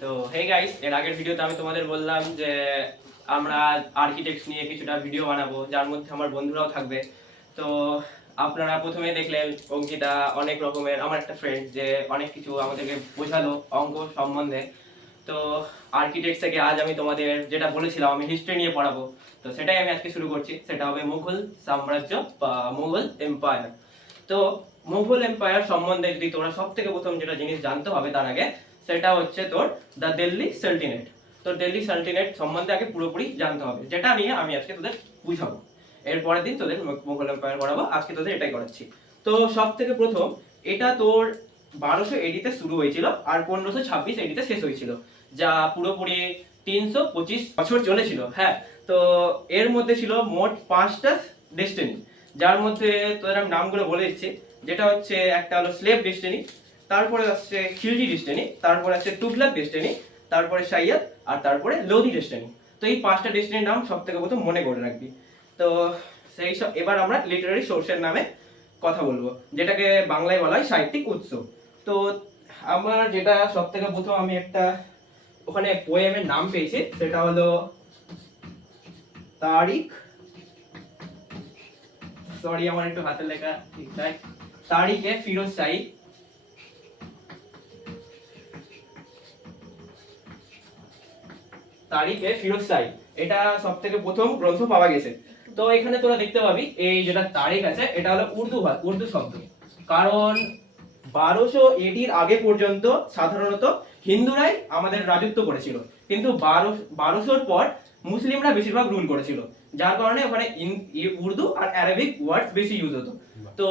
তো hey guys, এর আগের ভিডিওতে আমি তোমাদের বললাম যে আমরা আর্কিটেক্টস নিয়ে কিছুটা ভিডিও বানাবো, যার মধ্যে আমার বন্ধুরাও থাকবে। তো আপনারা প্রথমে দেখলেন অঙ্কিতা অনেক রকমের, আমার একটা ফ্রেন্ড, যে অনেক কিছু আমাদেরকে বোঝালো অঙ্ক সম্বন্ধে। তো আর্কিটেক্ট থেকে আজ আমি তোমাদের যেটা বলেছিলাম আমি হিস্ট্রি নিয়ে পড়াবো, তো সেটাই আমি আজকে শুরু করছি। সেটা হবে মুঘল সাম্রাজ্য বা মুঘল এম্পায়ার। তো মুঘল এম্পায়ার সম্বন্ধে যদি তোমরা সব থেকে প্রথম যেটা জিনিস জানতে হবে তার আগে, সেটা হচ্ছে তোর দ্য দিল্লি সালটিনেট। তো দিল্লি সালটিনেট সম্বন্ধে আগে পুরোপুরি জানতে হবে, যেটা নিয়ে আমি আজকে তোদের বুঝাবো। এরপরের দিন তোদের মুঘল এম্পায়ার পড়াবো, আজকে তোদের এটাই করাচ্ছি। তো সব থেকে প্রথম, এটা তোর 1280 শুরু হয়েছিল আর 1526 শেষ হয়েছিল, যা পুরোপুরি 325 বছর চলেছিল। হ্যাঁ, তো এর মধ্যে ছিল মোট 5টা ডেস্টিনি, যার মধ্যে তোদের আমি নামগুলো বলে দিচ্ছি। যেটা হচ্ছে, একটা হলো স্লেভ ডেস্টিনি, তারপরে আসছে খিলজি ডেস্টিনি, তারপরে আছে টুগলাক ডেস্টিনি, তারপরে সাইয়াদ, আর তারপরে লোধি ডেস্টিনি। তো এই 5টা ডেস্টিনির নাম সব থেকে প্রথম মনে করে রাখবি। তো সেই সব এবার আমরা লিটারারি সোর্সের নামে কথা বলবো, যেটাকে বাংলায় বলা হয় সাহিত্যিক উৎস। তো আমার যেটা সব থেকে প্রথম, আমি একটা ওখানে পোয়েমের নাম পেয়েছি, সেটা হলো তারিখ, সরি আমার একটু হাতের লেখা ঠিক নাই, তারিখে ফিরোজ শাহী, তারিখে ফিরোজ শাহী, এটা সব থেকে প্রথম গ্রন্থ পাওয়া গেছে। তো এখানে তোরা দেখতে পাবি এই যেটা তারিখ আছে, এটা হলো উর্দু শব্দ। কারণ 1280 আগে পর্যন্ত সাধারণত হিন্দুরাই আমাদের রাজত্ব করেছিল, কিন্তু 1200-র পর মুসলিমরা বেশিরভাগ রুল করেছিল, যার কারণে ওখানে উর্দু আর অ্যারাবিক ওয়ার্ডস বেশি ইউজ হতো। তো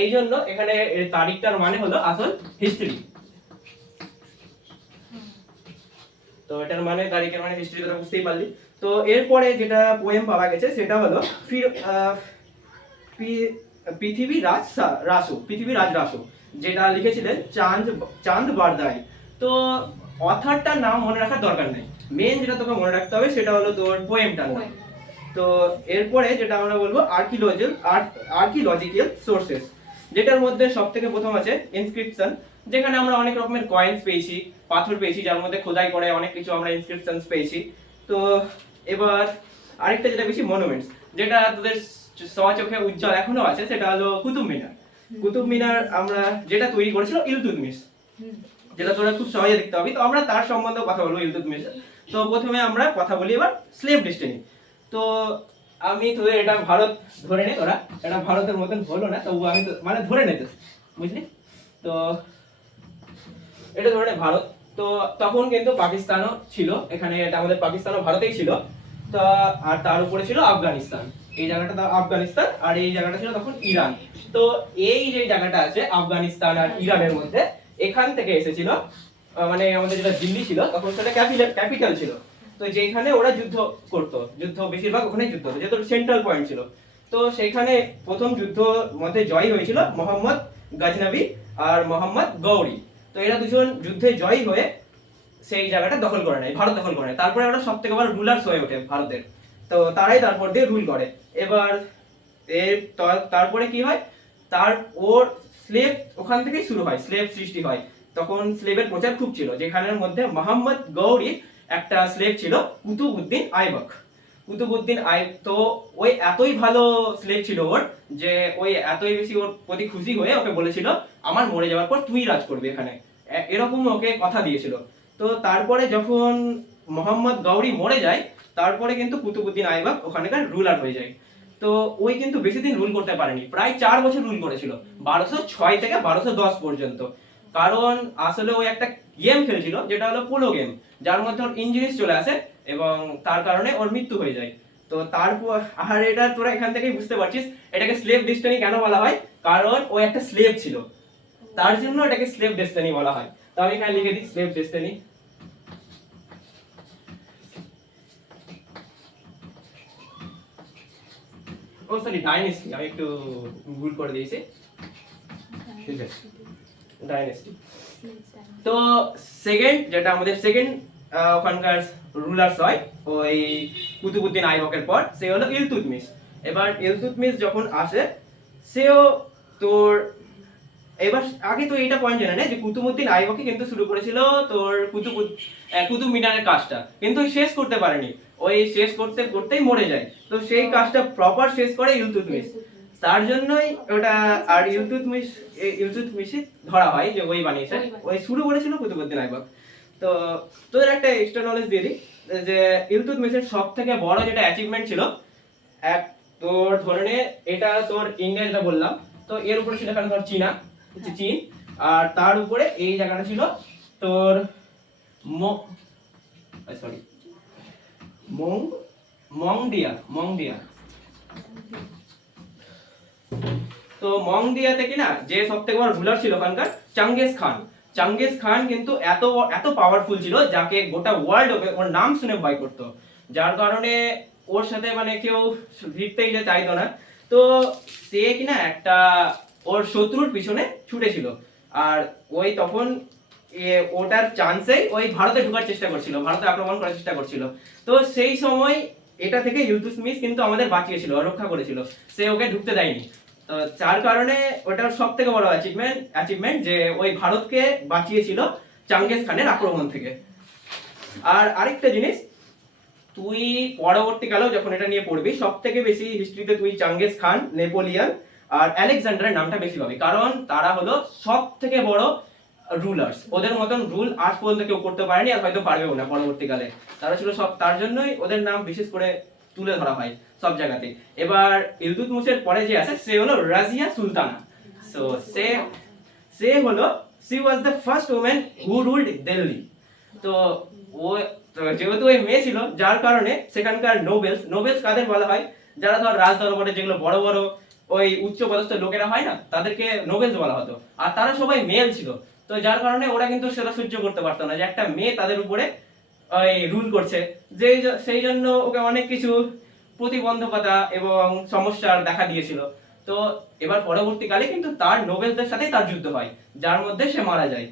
এই জন্য এখানে তারিখটার মানে হলো আসল হিস্ট্রি। তো এটার মানে, তারিখের মানে হিস্ট্রি, কথা বুঝতেই পারলি। তো এরপরে যেটা পোয়েম পাওয়া গেছে সেটা হলো পৃথিবী রাজ রাসু, যেটা লিখেছিলেন চাঁদ বারদাই। তো অথারটার নাম মনে রাখার দরকার নেই, মেন যেটা তোকে মনে রাখতে হবে সেটা হলো তোর পোয়েমটার নাম। তো এরপরে যেটা আমরা বলবো আর্কিওলজিক্যাল সোর্সেস, যেটার মধ্যে সব থেকে প্রথম আছে ইনস্ক্রিপশন, যেখানে আমরা অনেক রকমের কয়েন্স পেয়েছি, পাথর পেয়েছি, যার মধ্যে খোদাই করে অনেক কিছু আমরা ইনস্ক্রিপশনস পেয়েছি। তো এবার আরেকটা যেটা বেশি মনুমেন্টস, যেটা তোদের চোখে উজ্জ্বল এখনো আছে, সেটা হলো কুতুব মিনার। কুতুব মিনার আমরা যেটা তৈরি করেছিল ইলতুৎমিশ, যেটা তোরা খুব সহজে দেখতে পাবি। তো আমরা তার সম্বন্ধে কথা বলবো, ইলতুৎমিশ। তো প্রথমে আমরা কথা বলি এবার স্লেভ ডেস্টিনি। তো আমি তোদের এটা ভারত ধরে নে, তোরা এটা ভারতের মতন হলো না, তবু আমি মানে ধরে নেতে, বুঝলি? তো এটা ধরে নে ভারত। তো তখন কিন্তু পাকিস্তানও ছিল এখানে, এটা আমাদের পাকিস্তানও ভারতেই ছিল। তা আর তার উপরে ছিল আফগানিস্তান, এই জায়গাটা আফগানিস্তান, আর এই জায়গাটা ছিল তখন ইরান। তো এই যে জায়গাটা আছে আফগানিস্তান আর ইরানের মধ্যে, এখান থেকে এসেছিল, মানে আমাদের যেটা দিল্লি ছিল তখন সেটা ক্যাপিটাল ছিল। তো যেখানে ওরা যুদ্ধ বেশিরভাগ ওখানে যুদ্ধ হতো, যেহেতু সেন্ট্রাল পয়েন্ট ছিল। তো সেইখানে প্রথম যুদ্ধ মধ্যে জয় হয়েছিল মোহাম্মদ গজনবী আর মোহাম্মদ গৌরী। তো এরা দুজন যুদ্ধে জয়ী হয়ে সেই জায়গাটা দখল করে নেয়, ভারত দখল করে নেয়। তারপরে ওরা সব থেকে বড় রুলার্স হয়ে ওঠে ভারতের। তো তারাই তারপর দিয়ে রুল করে। এবার তারপরে কি হয়, তার ওর স্লেভ ওখান থেকেই শুরু হয়, স্লেভ সৃষ্টি হয়। তখন স্লেভের প্রচার খুব ছিল, যেখানের মধ্যে মোহাম্মদ গৌরীর একটা স্লেভ ছিল কুতুবউদ্দিন আইবক। কুতুবউদ্দিন তো ওই এতই ভালো স্লেভ ছিল ওর, যে ওই এতই বেশি ওর প্রতি খুশি হয়ে ওকে বলেছিল আমার মরে যাওয়ার পর তুই রাজ করবি এখানে, এরকম ওকে কথা দিয়েছিল। তো তারপরে যখন মোহাম্মদ গৌরী মরে যায়, তারপরে কিন্তু কুতুবউদ্দিন আইবক ওখানকার রুলার হয়ে যায়। তো ওই কিন্তু বেশি দিন রুল করতে পারেনি, প্রায় 4 বছর রুল করেছিল, 1206 থেকে 1210 পর্যন্ত। কারণ আসলে ওই একটা গেম খেলছিল, যেটা হলো পোলো গেম, যার মধ্যে ওর ইনজুরিস চলে আসে এবং তার কারণে ওর মৃত্যু হয়ে যায়। তো তারপর আর এটা তোরা এখান থেকেই বুঝতে পারছিস এটাকে স্লেভ ডেস্টিনি কেন বলা হয়, কারণ ও একটা স্লেভ ছিল, তার জন্য এটাকে স্লেভ ডেস্টিনি বলা হয়। তো আমি এখানে লিখে দিই স্লেভ ডেস্টিনি। ও সরি, ডাইনেস্টি, আমি একটু ভুল করে দিয়েছি, ঠিক আছে, ডাইনেস্টি। তো সেকেন্ড যেটা আমাদের সেকেন্ড ওখানকার রুলার্স হয় ওই কুতুবউদ্দিন আইবকের পর, সে হলো ইলতুৎমিশ। এবার ইলতুৎমিশ যখন আসে, সেও তোর এবার আগে তো এইটা পয়েন্ট জানা নেই যে কুতুবউদ্দিন আইবকই কিন্তু শুরু করেছিল তোর কুতুব মিনারের কাজটা, কিন্তু ওই শেষ করতে পারেনি, ওই শেষ করতে করতেই মরে যায়। তো সেই কাজটা প্রপার শেষ করে ইলতুৎমিশ, তার জন্যই ওটা। আর ইলতুৎমিশই ধরা হয় যে ওই বানিয়েছে, ওই শুরু করেছিল কুতুবউদ্দিন আইবক। তো তোদের একটা এক্সট্রা নলেজ দিয়ে দিই যে ইলতুৎমিশের সব থেকে বড় যেটা অ্যাচিভমেন্ট ছিল, এক তোর ধরে নে এটা তোর ইন্ডিয়া যেটা বললাম, তো এর উপরে ছিল এখানে ধর চীনা, চীন, আর তার উপরে এই জায়গাটা ছিল তোর সরি মংডিয়া। তো মংডিয়া থেকে না যে সব থেকে বড় রুলার ছিল ওখানকার চাঙ্গেজ খান কিন্তু এত এত পাওয়ারফুল ছিল যাকে গোটা ওয়ার্ল্ড ওর নাম শুনে ভয় করতো, যার কারণে ওর সাথে মানে কেউ ভিড়তেই যে চাইতো না। তো সে কিনা একটা ওর শত্রুর পিছনে ছুটেছিল, আর ওই তখন ওটার চান্সেই ওই ভারতে ঢোকার চেষ্টা করছিল, ভারতে আক্রমণ করার চেষ্টা করছিল। তো সেই সময় এটা থেকে ইলতুৎমিশ কিন্তু আমাদের বাঁচিয়েছিল, রক্ষা করেছিল, সে ওকে ঢুকতে দেয়নি। তো যার কারণে ওটার সব থেকে বড় অ্যাচিভমেন্ট যে ওই ভারতকে বাঁচিয়েছিল চাঙ্গেজ খানের আক্রমণ থেকে। আর আরেকটা জিনিস, তুই পরবর্তীকালেও যখন এটা নিয়ে পড়বি সব থেকে বেশি হিস্ট্রিতে তুই চাঙ্গেজ খান, নেপোলিয়ন আর আলেকজান্ডারের নামটা বেশি পাবি, কারণ তারা হলো সব থেকে বড় রুলার্স। ওদের মতন রুল আজ পর্যন্ত কেউ করতে পারেনি, আর হয়তো পারবেও না পরবর্তীকালে। তারা ছিল সব, তার জন্যই ওদের নাম বিশেষ করে তুলে ধরা হয় সব জায়গাতে। এবার ইলতুৎমিশের পরে যে আছে সে হলো রাজিয়া সুলতানা। সো সে হলো C was the first woman who ruled Delhi. তো ও যেহেতু ওই মেয়ে ছিল, যার কারণে সেখানকার নোবেলস কাদের বলা হয়, যারা ধর রাজ দরবারে যেগুলো বড় বড় ওই উচ্চ পদস্থ লোকেরা হয় না, তাদেরকে নোবেলস বলা হতো। আর তারা সবাই মেল ছিল, তো যার কারণে ওরা কিন্তু সেটা সহ্য করতে পারতো না যে একটা মেয়ে তাদের উপরে ওই রুল করছে। সেই জন্য ওকে অনেক কিছু প্রতিবন্ধকতা এবং সমস্যার দেখা দিয়েছিল। তো এবার পরবর্তীকালে কিন্তু তার নোবেলসদের সাথেই তার যুদ্ধ হয়, যার মধ্যে সে মারা যায়।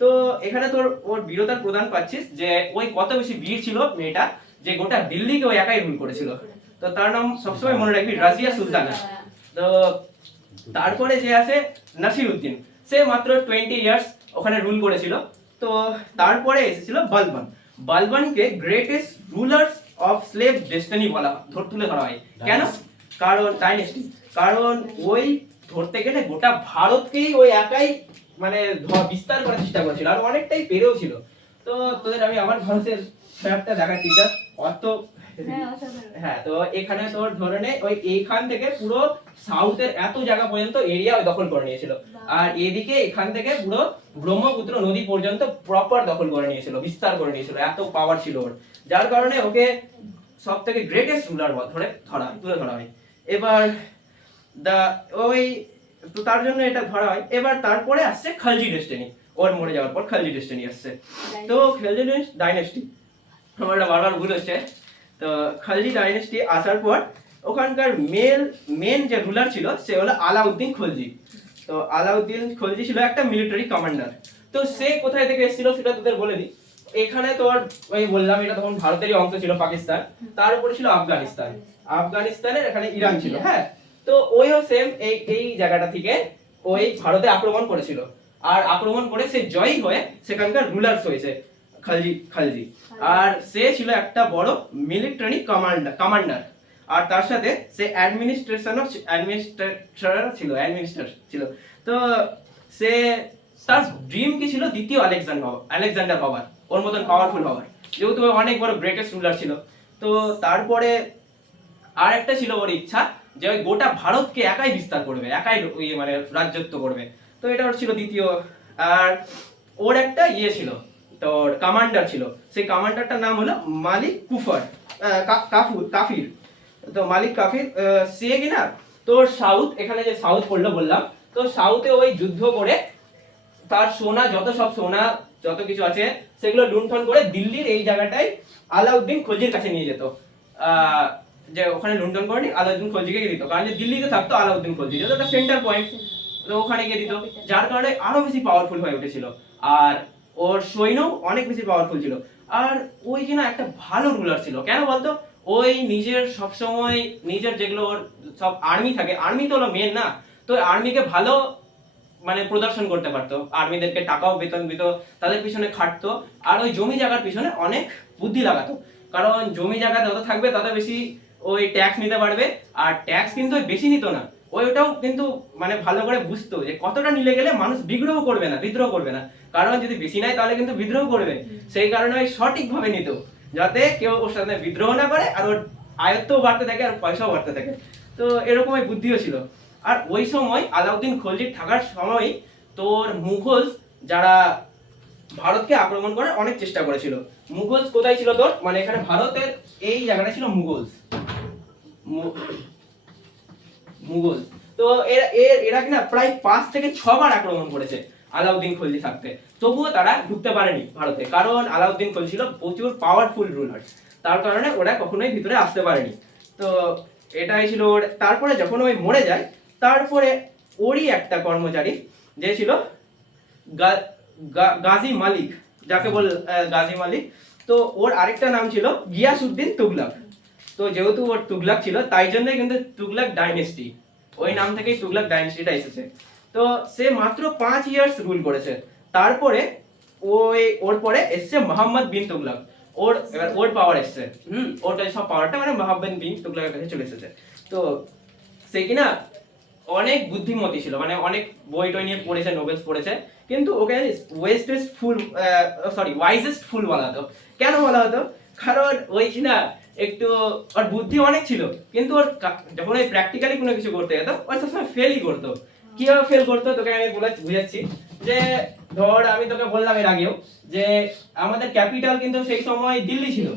তো এখানে তোর ওর বীরতার প্রদান পাচ্ছিস যে ওই কত বেশি বীর ছিল মেয়েটা, যে গোটা দিল্লিকে ওই একাই রুল করেছিল। তো তার নাম সবসময় মনে রাখবি, রাজিয়া সুলতানা। তো তারপরে যে আছে নাসিরউদ্দিন, সে মাত্র 20 ইয়ার্স ওখানে রুল করেছিল। তো তারপরে এসেছিল বালবানকে greatest rulers of slave dynasty বলা তুলে ধরা হয়। কেন? কারণ ডাইনেস্টি, কারণ ওই ধরতে গেলে গোটা ভারতকেই ওই একাই মানে বিস্তার করার চেষ্টা করেছিল, আর অনেকটাই পেরেও ছিল। তো তোদের আমি আবার ভারতের ম্যাপটা দেখাচ্ছি, যা অত হ্যাঁ। তো এখানে তোর ধরে নে ওই এইখান থেকে পুরো সাউথের এত জায়গা পর্যন্ত এরিয়া দখল করে নিয়েছিল, আর এদিকে এখান থেকে পুরো ব্রহ্মপুত্র নদী পর্যন্ত প্রপার দখল করে নিয়েছিল, বিস্তার করে নিয়েছিল, এত পাওয়ার ছিল ওর, যার কারণে ওকে সব থেকে গ্রেটেস্ট রুলার তুলে ধরা হয়। এবার ওই তো তার জন্য এটা ধরা হয়। এবার তারপরে আসছে খালজি ডেস্টিনি, ওর মরে যাওয়ার পর খালজি ডেস্টিনি আসছে। তো খালজি ডাইনেস্টি, আমার এটা বারবার ভুল হচ্ছে। তো খালজি ডাইনেস্টি আসার পর ওখানকার মেন যে রুলার ছিল সে হলো আলাউদ্দিন খলজি। তো আলাউদ্দিন খলজি ছিল একটা মিলিটারি কমান্ডার। তো সে কোথায় থেকে এসেছিল সেটা তোদের বলে দিই। এখানে তোর ওই বললাম এটা তখন ভারতেরই অংশ ছিল পাকিস্তান, তার উপরে ছিল আফগানিস্তানের এখানে ইরান ছিল। হ্যাঁ, তো ওইও সেম এই জায়গাটা থেকে ওই ভারতে আক্রমণ করেছিল, আর আক্রমণ করে সে জয়ী হয়ে সেখানকার রুলার্স হয়েছে খালজি। আর সে ছিল একটা বড় মিলিটারি কমান্ডার, আর তার সাথে সে অ্যাডমিনিস্ট্রেটর ছিল। তো সে তার ড্রিম কি ছিল? দ্বিতীয় আলেকজান্ডার হওয়ার, ওর মতন পাওয়ারফুল হওয়ার, যেহেতু অনেক বড় গ্রেটেস্ট রুলার ছিল। তো তারপরে আর একটা ছিল ওর ইচ্ছা যে ওই গোটা ভারতকে একাই বিস্তার করবে, একাই মানে রাজত্ব করবে। তো এটা ওর ছিল দ্বিতীয়। আর ওর একটা ছিল তোর কমান্ডার ছিল, সেই কমান্ডারটার নাম হলো মালিক কাফির। তো মালিক কাফির সে কিনা তোর এখানে যে সাউথ পড়লো বললাম, তো সাউথে ওই যুদ্ধ করে তার সোনা যত কিছু আছে সেগুলো লুণ্ঠন করে দিল্লির এই জায়গাটায় আলাউদ্দিন খলজির কাছে নিয়ে যেত। যে ওখানে লুণ্ঠন করেনি, আলাউদ্দিন খলজিকে দিত, কারণ যে দিল্লিতে থাকতো আলাউদ্দিন খলজি, যেটা একটা সেন্টার পয়েন্ট, তো ওখানে গিয়ে দিত, যার কারণে আরো বেশি পাওয়ারফুল হয়ে উঠেছিল। আর ওর সৈন্য অনেক বেশি পাওয়ারফুল ছিল। আর ওই কিনা একটা ভালো রুলার ছিল। কেন বলতো? ওই নিজের যেগুলো ওর সব আর্মি থাকে, আর্মি তো হলো মেন না, তো আর্মিকে ভালো মানে প্রদর্শন করতে পারতো, আর্মিদেরকে টাকাও বেতন দিত, তাদের পিছনে খাটতো, আর ওই জমি জায়গার পিছনে অনেক বুদ্ধি লাগাতো। কারণ জমি জায়গা যত থাকবে তত বেশি ওই ট্যাক্স নিতে পারবে, আর ট্যাক্স কিন্তু বেশি নিত না, ওটাও কিন্তু মানে ভালো করে বুঝতো যে কতটা নিলে গেলে মানুষ বিদ্রোহ করবে না, কারণ যদি বেশি নেয় তাহলে কিন্তু বিদ্রোহ করবে, সেই কারণে ওই সঠিকভাবে নিত যাতে কেউ ওর সাথে বিদ্রোহ না করে, আর ওর আয়ত্তও বাড়তে থাকে আর পয়সাও বাড়তে থাকে। তো এরকম ওই বুদ্ধিও ছিল। আর ওই সময় আলাউদ্দিন খলজির থাকার সময় তোর মুঘল যারা ভারতকে আক্রমণ করার অনেক চেষ্টা করেছিল। মুঘল কোথায় ছিল তোর, মানে এখানে ভারতের এই জায়গাটা ছিল মুঘল। তো এরা কিনা প্রায় 5 থেকে 6 বার আক্রমণ করেছে আলাউদ্দিন খলজি থাকতে, তবুও তারা ঢুকতে পারেনি ভারতে, কারণ আলাউদ্দিন খলজি ছিল প্রচুর পাওয়ারফুল রুলার, তার কারণে ওরা কখনোই ভিতরে আসতে পারেনি। তো এটাই ছিল ওর। তারপরে যখন ওই মরে যায়, তারপরে ওরই একটা কর্মচারী যে ছিল গাজী মালিক, যাকে বল গাজী মালিক, তো ওর আরেকটা নাম ছিল গিয়াসউদ্দিন তুগলক। তো যেহেতু ওর তুগলক ছিল তাই জন্যই কিন্তু তুগলক ডাইনেস্টি, ওই নাম থেকেই তুগলক ডাইনেস্টিটা এসেছে। তো সে মাত্র 5 ইয়ার্স রুল করেছে। তারপরে ওর পরে এসছে মোহাম্মদ বিন তুগলক, এবার ওর পাওয়ার এসছে, ওর কাছে সব পাওয়ারটা মানে মোহাম্মদ বিন তুগলকের কাছে চলে এসেছে। তো সে কিনা অনেক বুদ্ধিমতী ছিল, মানে অনেক বই টই নিয়ে পড়েছে, নোবেলস পড়েছে, কিন্তু ওকে ওয়াইজেস্ট ফুল বলা হতো। কেন বলা হতো? কারণ ওই কিনা একটু ওর বুদ্ধি অনেক ছিল, কিন্তু ওর যখন ওই প্র্যাকটিক্যালি কোনো কিছু করতে যেত ওই সবসময় ফেলই করতো। কিভাবে ফেল করতো তোকে আমি বুঝাচ্ছি। যে ধর আমি তোকে বললাম এর আগেও যে আমাদের ক্যাপিটাল কিন্তু সেই সময় দিল্লি ছিল,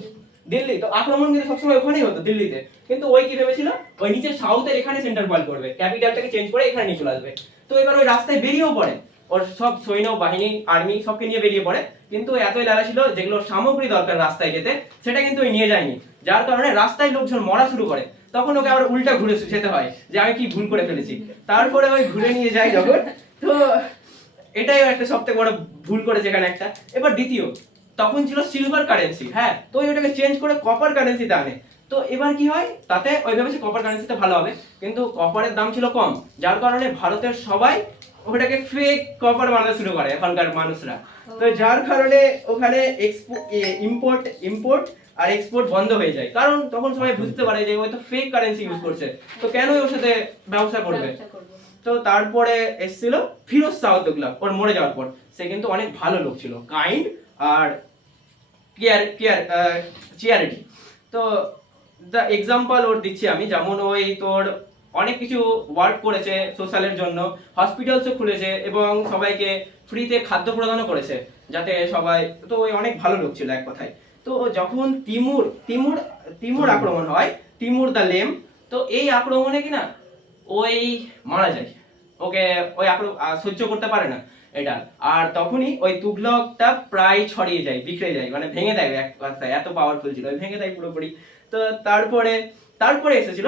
দিল্লি তো আক্রমণ কিন্তু সবসময় ওখানেই হতো দিল্লিতে, কিন্তু ওই কি ভেবেছিল ওই নিচে সাউথের এখানে সেন্টার পয়েন্ট করবে, ক্যাপিটালটাকে চেঞ্জ করে এখানে নিয়ে চলে আসবে। তো এবার ওই রাস্তায় বেরিয়েও পড়ে, ওর সব সৈন্য বাহিনী আর্মি সবকে নিয়ে বেরিয়ে পড়ে, কিন্তু এতই লালা ছিল যেগুলো সামগ্রী দরকার রাস্তায় যেতে সেটা কিন্তু ওই নিয়ে যায়নি, যার কারণে রাস্তায় লোকজন মরা শুরু করে। তখন ওকে আবার উল্টা ঘুরে যেতে হয় যে আমি কি ভুল করে ফেলেছি, তারপরে ওই ঘুরে নিয়ে যায় যখন। তো এটাই একটা সবথেকে বড় ভুল করেছে এখানে একটা। এবার দ্বিতীয়, তখন ছিল সিলভার কারেন্সি, হ্যাঁ, তো ওইটাকে চেঞ্জ করে কপার কারেন্সিতে আনে। তো এবার কি হয়, তাতে ওই ভেবেছে কপার কারেন্সিতে ভালো হবে, কিন্তু কপারের দাম ছিল কম, যার কারণে ভারতের সবাই ওটাকে ফেক কপার বানাতে শুরু করে এখনকার মানুষরা। তো যার কারণে ওখানে ইম্পোর্ট আর এক্সপোর্ট বন্ধ হয়ে যায়, কারণ তখন সবাই বুঝতে পারে যে ওই তো ফেক কারেন্সি ইউজ করছে, তো কেনই ওর সাথে ব্যবসা করবে। তো তারপরে এসেছিল ফিরোজ শাহ তুগলক, ওর মরে যাওয়ার পর। সে কিন্তু অনেক ভালো লোক ছিল, কাইন্ড আর চিয়ারিটি। তো দ্য এক্সাম্পল ওর দিচ্ছি আমি, যেমন ওই তোর অনেক কিছু ওয়ার্ক করেছে সোশ্যালের জন্য, হসপিটালসও খুলেছে এবং সবাইকে ফ্রিতে খাদ্য প্রদানও করেছে যাতে সবাই, তো ওই অনেক ভালো লোক ছিল এক কথায়। তো যখন তিমুর আক্রমণ হয়, তিমুর দ্য লেম, তো এই আক্রমণে কিনা ওই মারা যায়, ওকে ওই সহ্য করতে পারে না এটা, আর তখনই ওই তুগলকটা প্রায় ছড়িয়ে যায়, বিখরে যায়, মানে ভেঙে দেয় এক কথায়, এত পাওয়ারফুল ছিল, ভেঙে দেয় পুরোপুরি। তো তারপরে এসেছিল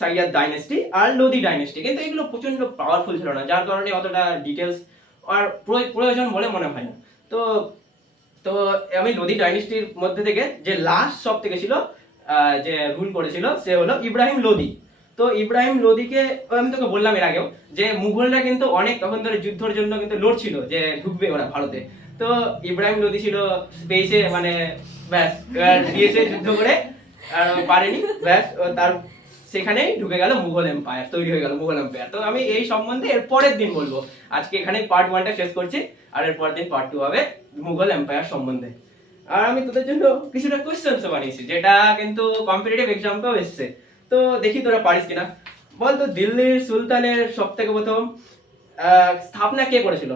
সাইয়াদ ডাইনেস্টি আর লোদি ডাইনেস্টি, কিন্তু এগুলো প্রচন্ড পাওয়ারফুল ছিল না, যার কারণে অতটা ডিটেলস আর প্রয়োজন বলে মনে হয় না। তো তো আমি লোদি ডাইনেস্টির মধ্যে থেকে যে লাস্ট সব থেকে ছিল যে রুল করেছিল সে হলো ইব্রাহিম লোদি। তো ইব্রাহিম লোদিকে আমি তোকে বললাম এর আগেও যে মুঘলরা কিন্তু অনেক তখন ধরে যুদ্ধের জন্য কিন্তু লড়ছিল যে ঢুকবে ওরা ভারতে। তো ইব্রাহিম লোদি ছিল পেয়েছে, মানে ব্যাস দিয়েছে যুদ্ধ করে, আর পারেনি, ব্যাস তার সেখানেই ঢুকে গেল মুঘল এম্পায়ার, তৈরি হয়ে গেল মুঘল এম্পায়ার। তো আমি এই সম্বন্ধে এর পরের দিন বলবো, আজকে এখানে পার্ট 1টা শেষ করছি, আর এর পরের দিন পার্ট 2 হবে মুঘল এম্পায়ার সম্বন্ধে। আর আমি তোদের জন্য কিছুটা কোশ্চেন্স বানিয়েছি যেটা কিন্তু কম্পিটিটিভ এক্সামটাও এসছে, তো দেখি তোরা পারিস কিনা। বল তো দিল্লির সুলতানের সবথেকে প্রথম স্থাপনা কে করেছিল,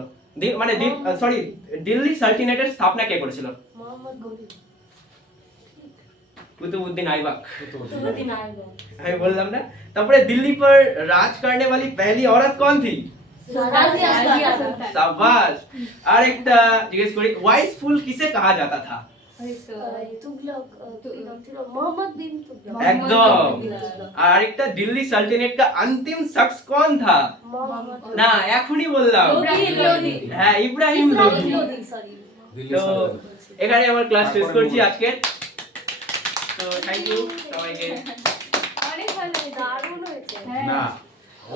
মানে দিল্লি সালতানাতের স্থাপনা কে করেছিল? कुतुबुद्दीन ऐबक। मैं बोल रहा ना। तापरे दिल्ली पर राज करने वाली पहली औरत कौन थी? शाबाश। और एक जिज्ञेस करी वाइस फुल किसे कहा जाता था? एकदम। और एक दिल्ली सल्तनत का अंतिम शख्स कौन था? ना এখনই বললাম, হ্যাঁ ইব্রাহিম লোদি। তো এখানে আমার ক্লাস শেষ করছি আজকে। তো থ্যাংক ইউ সবাইকে। অনেক ভালো, দারুণ হয়েছে। না ও